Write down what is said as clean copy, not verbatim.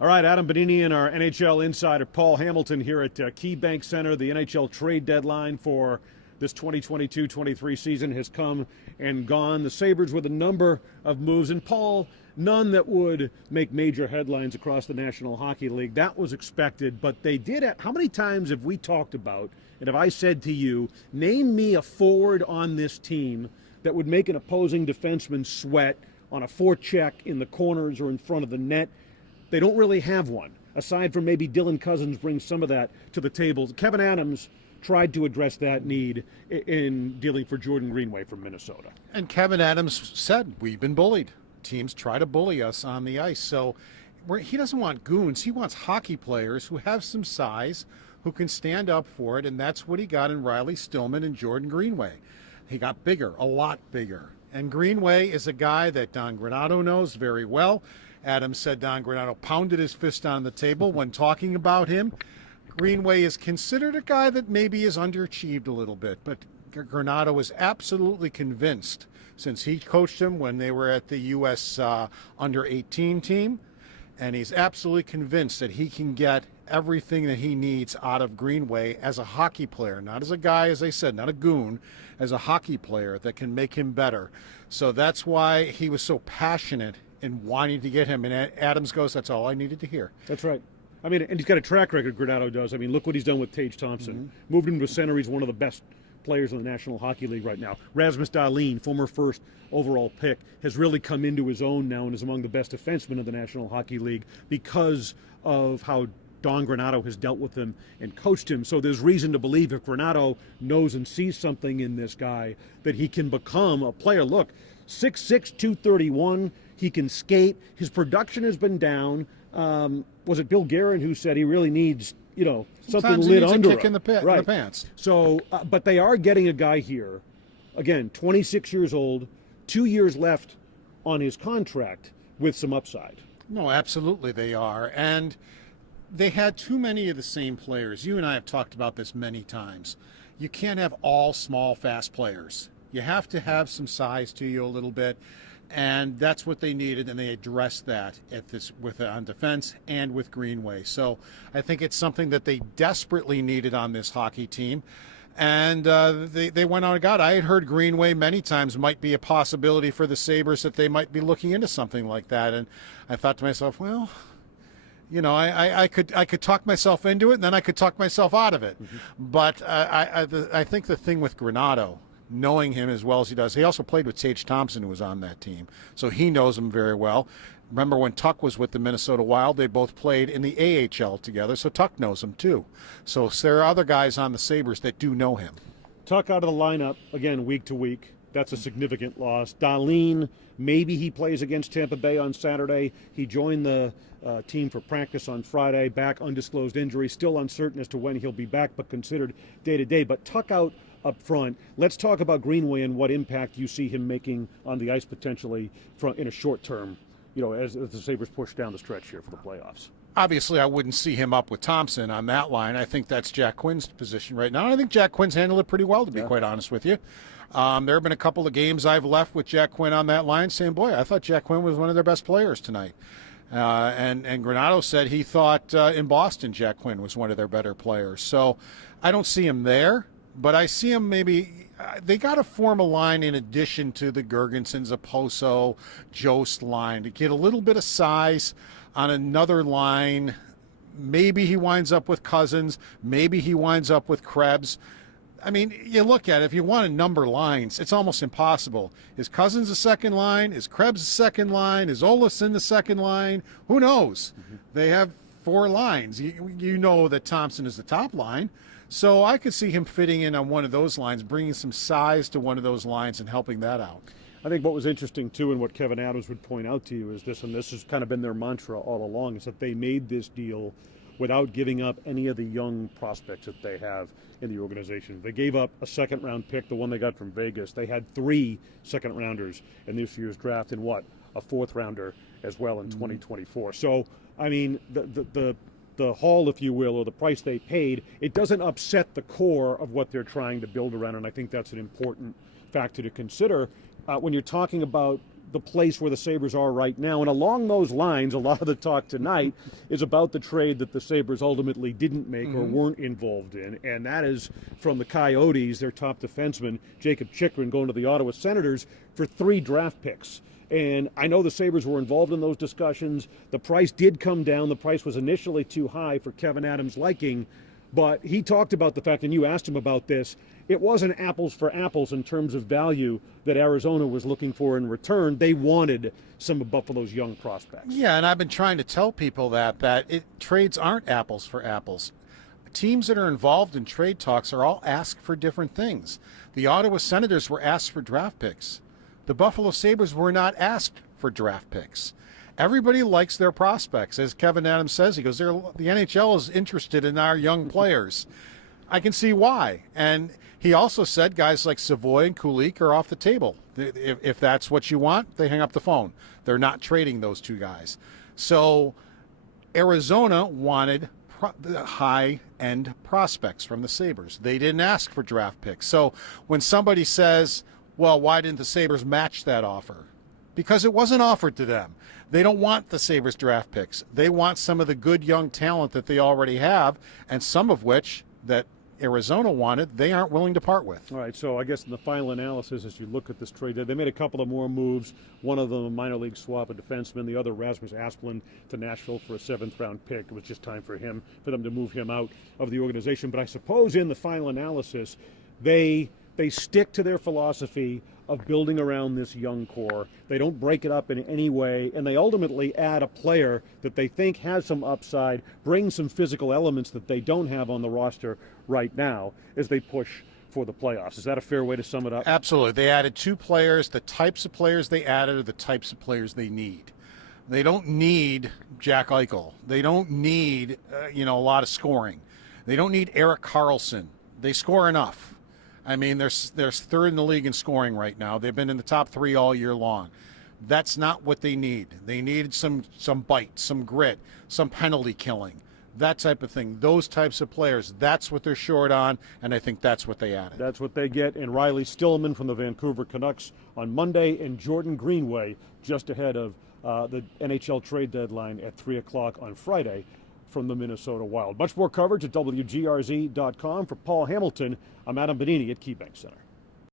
All right, Adam Benigni and our NHL insider Paul Hamilton here at KeyBank Center. The NHL trade deadline for this 2022-23 season has come and gone. The Sabres with a number of moves, and Paul, none that would make major headlines across the National Hockey League. That was expected, but they did it. How many times have we talked about, and have I said to you, name me a forward on this team that would make an opposing defenseman sweat on a forecheck in the corners or in front of the net? They don't really have one, aside from maybe Dylan Cousins brings some of that to the table. Kevin Adams tried to address that need in dealing for Jordan Greenway from Minnesota. And Kevin Adams said, we've been bullied. Teams try to bully us on the ice. So he doesn't want goons. He wants hockey players who have some size, who can stand up for it, and that's what he got in Riley Stillman and Jordan Greenway. He got bigger, a lot bigger. And Greenway is a guy that Don Granato knows very well. Adams said Don Granato pounded his fist on the table when talking about him. Greenway is considered a guy that maybe is underachieved a little bit, but Granato is absolutely convinced, since he coached him when they were at the U.S. under-18 team, and he's absolutely convinced that he can get everything that he needs out of Greenway as a hockey player, not as a guy, as I said, not a goon, as a hockey player that can make him better. So that's why he was so passionate in wanting to get him. And Adams goes, that's all I needed to hear. That's right. I mean, and he's got a track record, Granato does. I mean, look what he's done with Tage Thompson. Mm-hmm. Moved him to center. He's one of the best players in the National Hockey League right now. Rasmus Dahlin, former first overall pick, has really come into his own now and is among the best defensemen of the National Hockey League because of how Don Granato has dealt with him and coached him. So there's reason to believe if Granato knows and sees something in this guy that he can become a player. Look, 6'6", 231. He can skate. His production has been down. Was it Bill Guerin who said he really needs, something Sometimes lit he needs under a kick him? in the pants. So, but they are getting a guy here, again, 26 years old, 2 years left on his contract with some upside. No, absolutely they are. And they had too many of the same players. You and I have talked about this many times. You can't have all small, fast players. You have to have some size to you a little bit. And that's what they needed, and they addressed that on defense and with Greenway. So I think it's something that they desperately needed on this hockey team. And they went on and got it. I had heard Greenway many times might be a possibility for the Sabres, that they might be looking into something like that. And I thought to myself, well, I could talk myself into it, and then I could talk myself out of it. Mm-hmm. But I think the thing with Granato, knowing him as well as he does. He also played with Tage Thompson, who was on that team, so he knows him very well. Remember when Tuck was with the Minnesota Wild, they both played in the AHL together, so Tuck knows him too. So there are other guys on the Sabres that do know him. Tuck out of the lineup, again, week to week. That's a significant loss. Dahlin, maybe he plays against Tampa Bay on Saturday. He joined the team for practice on Friday, back undisclosed injury. Still uncertain as to when he'll be back, but considered day-to-day. But Tuck out up front. Let's talk about Greenway and what impact you see him making on the ice potentially in a short term, as the Sabres push down the stretch here for the playoffs. Obviously, I wouldn't see him up with Thompson on that line. I think that's Jack Quinn's position right now. And I think Jack Quinn's handled it pretty well, to be quite honest with you. There have been a couple of games I've left with Jack Quinn on that line saying, boy, I thought Jack Quinn was one of their best players tonight. And Granato said he thought in Boston Jack Quinn was one of their better players. So I don't see him there. But I see him maybe they got to form a line in addition to the Gergensons, Oposo, Jost line to get a little bit of size on another line. Maybe he winds up with Cousins. Maybe he winds up with Krebs. I mean, you look at it, if you want to number lines, it's almost impossible. Is Cousins the second line? Is Krebs the second line? Is Olofsson the second line? Who knows? Mm-hmm. They have four lines. You know that Thompson is the top line. So I could see him fitting in on one of those lines, bringing some size to one of those lines and helping that out. I think what was interesting, too, and what Kevin Adams would point out to you is this, and this has kind of been their mantra all along, is that they made this deal without giving up any of the young prospects that they have in the organization. They gave up a second-round pick, the one they got from Vegas. They had 3 second-rounders in this year's draft and a fourth-rounder as well in 2024. So, I mean, the haul, if you will, or the price they paid, it doesn't upset the core of what they're trying to build around, and I think that's an important factor to consider when you're talking about the place where the Sabres are right now. And along those lines, a lot of the talk tonight is about the trade that the Sabres ultimately didn't make or weren't involved in, and that is from the Coyotes, their top defenseman, Jacob Chychrun, going to the Ottawa Senators for 3 draft picks. And I know the Sabres were involved in those discussions. The price did come down. The price was initially too high for Kevyn Adams' liking, but he talked about the fact, and you asked him about this, it wasn't apples for apples in terms of value that Arizona was looking for in return. They wanted some of Buffalo's young prospects. Yeah, and I've been trying to tell people that trades aren't apples for apples. Teams that are involved in trade talks are all asked for different things. The Ottawa Senators were asked for draft picks. The Buffalo Sabres were not asked for draft picks. Everybody likes their prospects. As Kevyn Adams says, he goes, the NHL is interested in our young players. I can see why. And he also said guys like Savoy and Kulik are off the table. If that's what you want, they hang up the phone. They're not trading those 2 guys. So Arizona wanted high-end prospects from the Sabres. They didn't ask for draft picks. So when somebody says, well, why didn't the Sabres match that offer? Because it wasn't offered to them. They don't want the Sabres draft picks. They want some of the good young talent that they already have, and some of which that Arizona wanted, they aren't willing to part with. All right, so I guess in the final analysis, as you look at this trade, they made a couple of more moves. One of them a minor league swap, a defenseman. The other, Rasmus Asplund to Nashville for a 7th-round pick. It was just time for them to move him out of the organization. But I suppose in the final analysis, they stick to their philosophy of building around this young core. They don't break it up in any way, and they ultimately add a player that they think has some upside, brings some physical elements that they don't have on the roster right now as they push for the playoffs. Is that a fair way to sum it up? Absolutely. They added 2 players. The types of players they added are the types of players they need. They don't need Jack Eichel. They don't need a lot of scoring. They don't need Erik Karlsson. They score enough. I mean, they're 3rd in the league in scoring right now. They've been in the top 3 all year long. That's not what they need. They needed some bite, some grit, some penalty killing, that type of thing. Those types of players, that's what they're short on, and I think that's what they added. That's what they get. And Riley Stillman from the Vancouver Canucks on Monday, and Jordan Greenway just ahead of the NHL trade deadline at 3 o'clock on Friday from the Minnesota Wild. Much more coverage at WGRZ.com. For Paul Hamilton, I'm Adam Benigni at KeyBank Center.